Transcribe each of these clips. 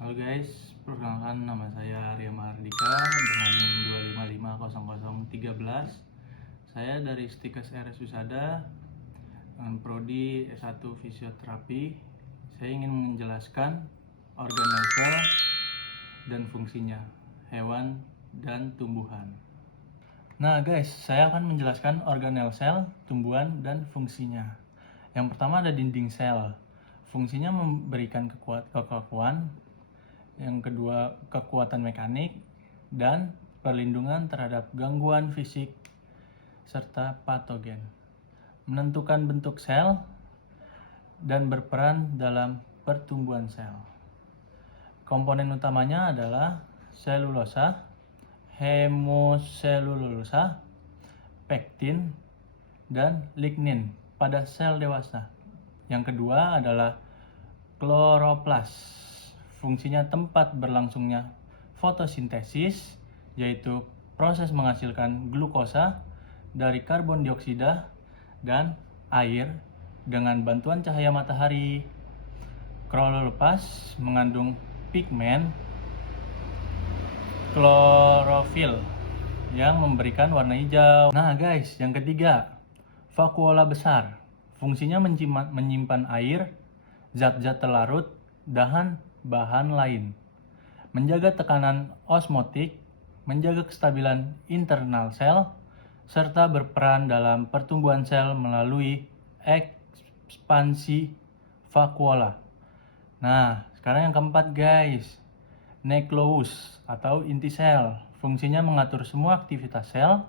Halo guys, perkenalkan nama saya Arya Mahardika dengan NIM 2550013. Saya dari Stikes RS Wisada dengan Prodi S1 Fisioterapi. Saya ingin menjelaskan organel sel dan fungsinya, hewan dan tumbuhan. Nah guys, saya akan menjelaskan organel sel, tumbuhan, dan fungsinya. Yang pertama ada dinding sel. Fungsinya memberikan kekuatan. Yang kedua, kekuatan mekanik dan perlindungan terhadap gangguan fisik serta patogen. Menentukan bentuk sel dan berperan dalam pertumbuhan sel. Komponen utamanya adalah selulosa, hemoselulosa, pektin, dan lignin pada sel dewasa. Yang kedua adalah kloroplas. Fungsinya tempat berlangsungnya fotosintesis, yaitu proses menghasilkan glukosa dari karbon dioksida dan air dengan bantuan cahaya matahari. Kloroplast mengandung pigmen klorofil yang memberikan warna hijau. Nah guys, yang ketiga, vakuola besar. Fungsinya menyimpan air, zat-zat terlarut, dan bahan lain. Menjaga tekanan osmotik, menjaga kestabilan internal sel, serta berperan dalam pertumbuhan sel melalui ekspansi vakuola. Nah, sekarang yang keempat guys, nukleus atau inti sel. Fungsinya mengatur semua aktivitas sel,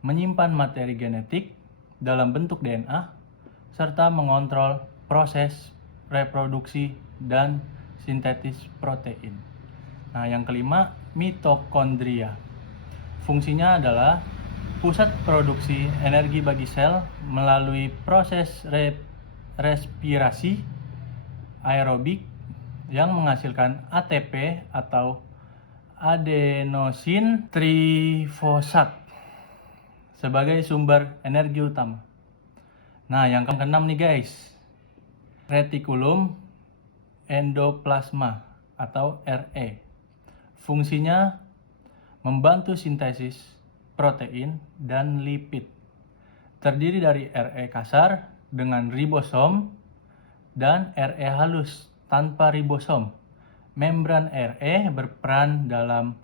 menyimpan materi genetik dalam bentuk DNA, serta mengontrol proses reproduksi dan sintetis protein. Nah, yang kelima, mitokondria. Fungsinya adalah pusat produksi energi bagi sel melalui proses respirasi aerobik yang menghasilkan ATP atau adenosin trifosfat sebagai sumber energi utama. Nah, yang keenam nih guys, retikulum endoplasma atau RE. Fungsinya membantu sintesis protein dan lipid. Terdiri dari RE kasar dengan ribosom dan RE halus tanpa ribosom. Membran RE berperan dalam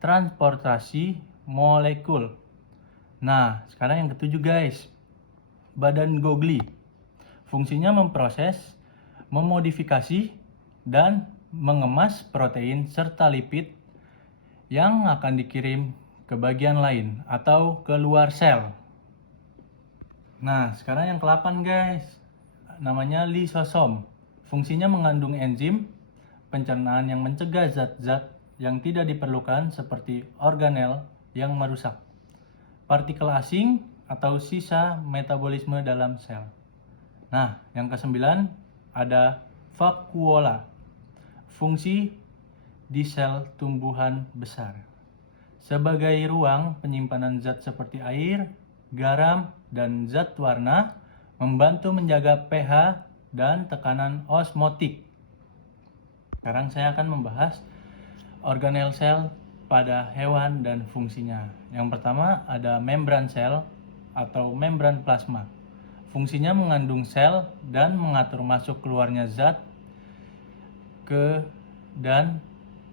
transportasi molekul. Nah, sekarang yang ketujuh guys, badan Golgi. Fungsinya memproses, memodifikasi, dan mengemas protein serta lipid yang akan dikirim ke bagian lain atau keluar sel. Nah, sekarang yang ke-8 guys, namanya lisosom. Fungsinya mengandung enzim pencernaan yang mencegah zat-zat yang tidak diperlukan seperti organel yang merusak, partikel asing, atau sisa metabolisme dalam sel. Nah, yang ke-9 ada vakuola. Fungsi di sel tumbuhan besar sebagai ruang penyimpanan zat seperti air, garam, dan zat warna, membantu menjaga pH dan tekanan osmotik. Sekarang saya akan membahas organel sel pada hewan dan fungsinya. Yang pertama ada membran sel atau membran plasma. Fungsinya mengandung sel dan mengatur masuk keluarnya zat ke dan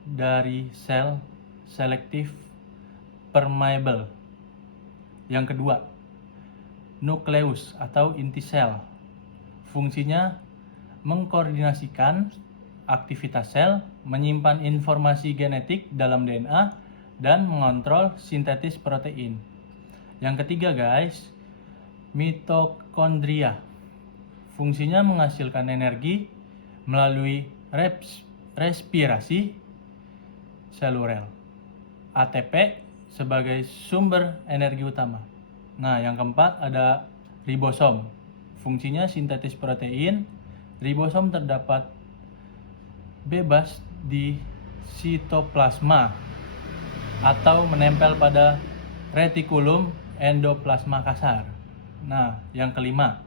dari sel selektif permeable. Yang kedua, nukleus atau inti sel. Fungsinya mengkoordinasikan aktivitas sel, menyimpan informasi genetik dalam DNA, dan mengontrol sintetis protein. Yang ketiga guys, mitokondria. Fungsinya menghasilkan energi melalui respirasi seluler. ATP sebagai sumber energi utama. Nah, yang keempat ada ribosom. Fungsinya sintetis protein. Ribosom terdapat bebas di sitoplasma atau menempel pada retikulum endoplasma kasar. Nah, yang kelima,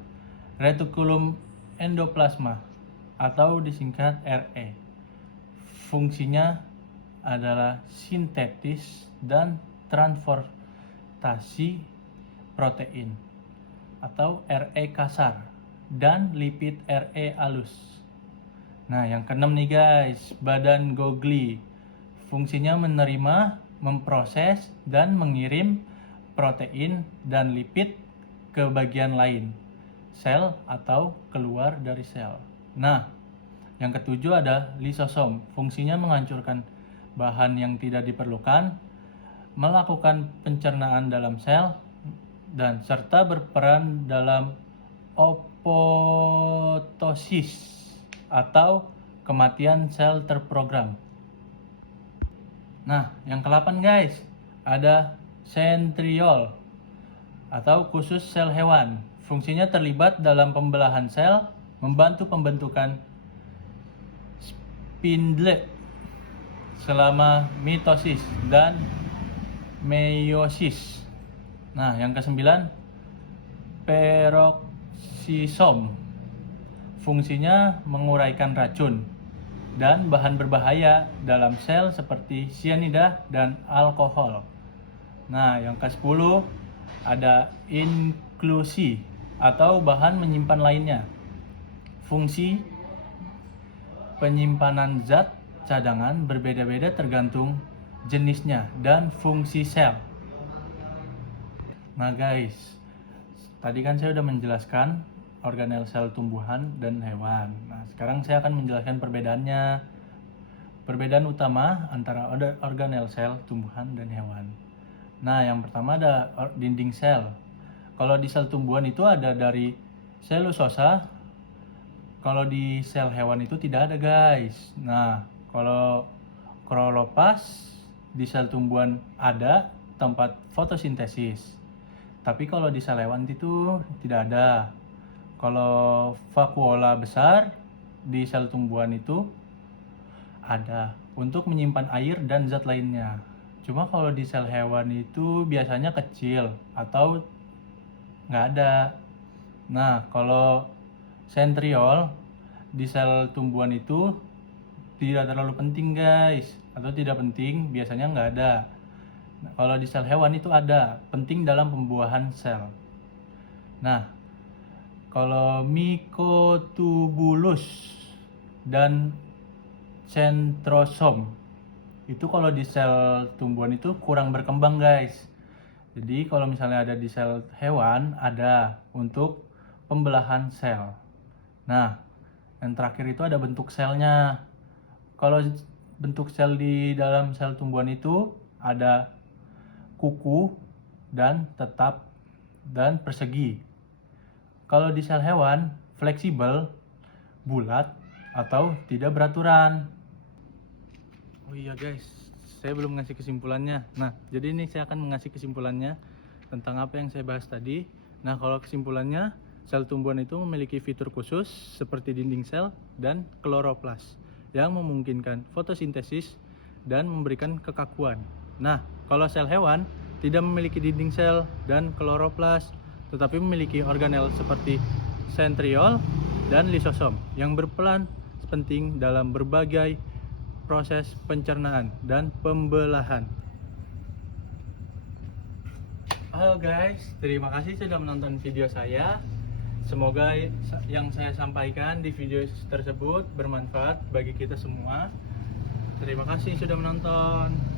retikulum endoplasma atau disingkat RE. fungsinya adalah sintetis dan transportasi protein atau RE kasar dan lipid RE halus. Nah, yang keenam nih guys, badan Golgi. Fungsinya menerima, memproses, dan mengirim protein dan lipid ke bagian lain, sel atau keluar dari sel. Nah, yang ketujuh ada lisosom. Fungsinya menghancurkan bahan yang tidak diperlukan, melakukan pencernaan dalam sel, dan serta berperan dalam apoptosis atau kematian sel terprogram. Nah, yang ke-8 guys, ada sentriol atau khusus sel hewan. Fungsinya terlibat dalam pembelahan sel, membantu pembentukan spindle selama mitosis dan meiosis. Nah, yang ke-9, peroksisom. Fungsinya menguraikan racun dan bahan berbahaya dalam sel seperti sianida dan alkohol. Nah, yang ke-10 ada inklusi atau bahan menyimpan lainnya. Fungsi penyimpanan zat cadangan berbeda-beda tergantung jenisnya dan fungsi sel. Nah guys, tadi kan saya udah menjelaskan organel sel tumbuhan dan hewan. Nah, sekarang saya akan menjelaskan perbedaannya. Perbedaan utama antara organel sel tumbuhan dan hewan. Nah, yang pertama ada dinding sel. Kalau di sel tumbuhan itu ada dari selulosa. Kalau di sel hewan itu tidak ada, guys. Nah, kalau kloroplas di sel tumbuhan ada tempat fotosintesis. Tapi kalau di sel hewan itu tidak ada. Kalau vakuola besar di sel tumbuhan itu ada untuk menyimpan air dan zat lainnya. Cuma kalau di sel hewan itu biasanya kecil atau nggak ada. Nah, kalau sentriol di sel tumbuhan itu tidak terlalu penting guys, atau tidak penting, biasanya nggak ada. Nah, kalau di sel hewan itu ada, penting dalam pembuahan sel. Nah, kalau mikotubulus dan sentrosom itu kalau di sel tumbuhan itu kurang berkembang guys. Jadi kalau misalnya ada di sel hewan ada untuk pembelahan sel. Nah, yang terakhir itu ada bentuk selnya. Kalau bentuk sel di dalam sel tumbuhan itu ada kuku dan tetap dan persegi. Kalau di sel hewan, fleksibel, bulat, atau tidak beraturan. Oh iya guys, saya belum ngasih kesimpulannya. Nah, jadi ini saya akan mengasih kesimpulannya tentang apa yang saya bahas tadi. Nah, kalau kesimpulannya, sel tumbuhan itu memiliki fitur khusus seperti dinding sel dan kloroplas yang memungkinkan fotosintesis dan memberikan kekakuan. Nah, kalau sel hewan tidak memiliki dinding sel dan kloroplas, tetapi memiliki organel seperti sentriol dan lisosom yang berperan penting dalam berbagai proses pencernaan dan pembelahan. Halo guys, terima kasih sudah menonton video saya. Semoga yang saya sampaikan di video tersebut bermanfaat bagi kita semua. Terima kasih sudah menonton.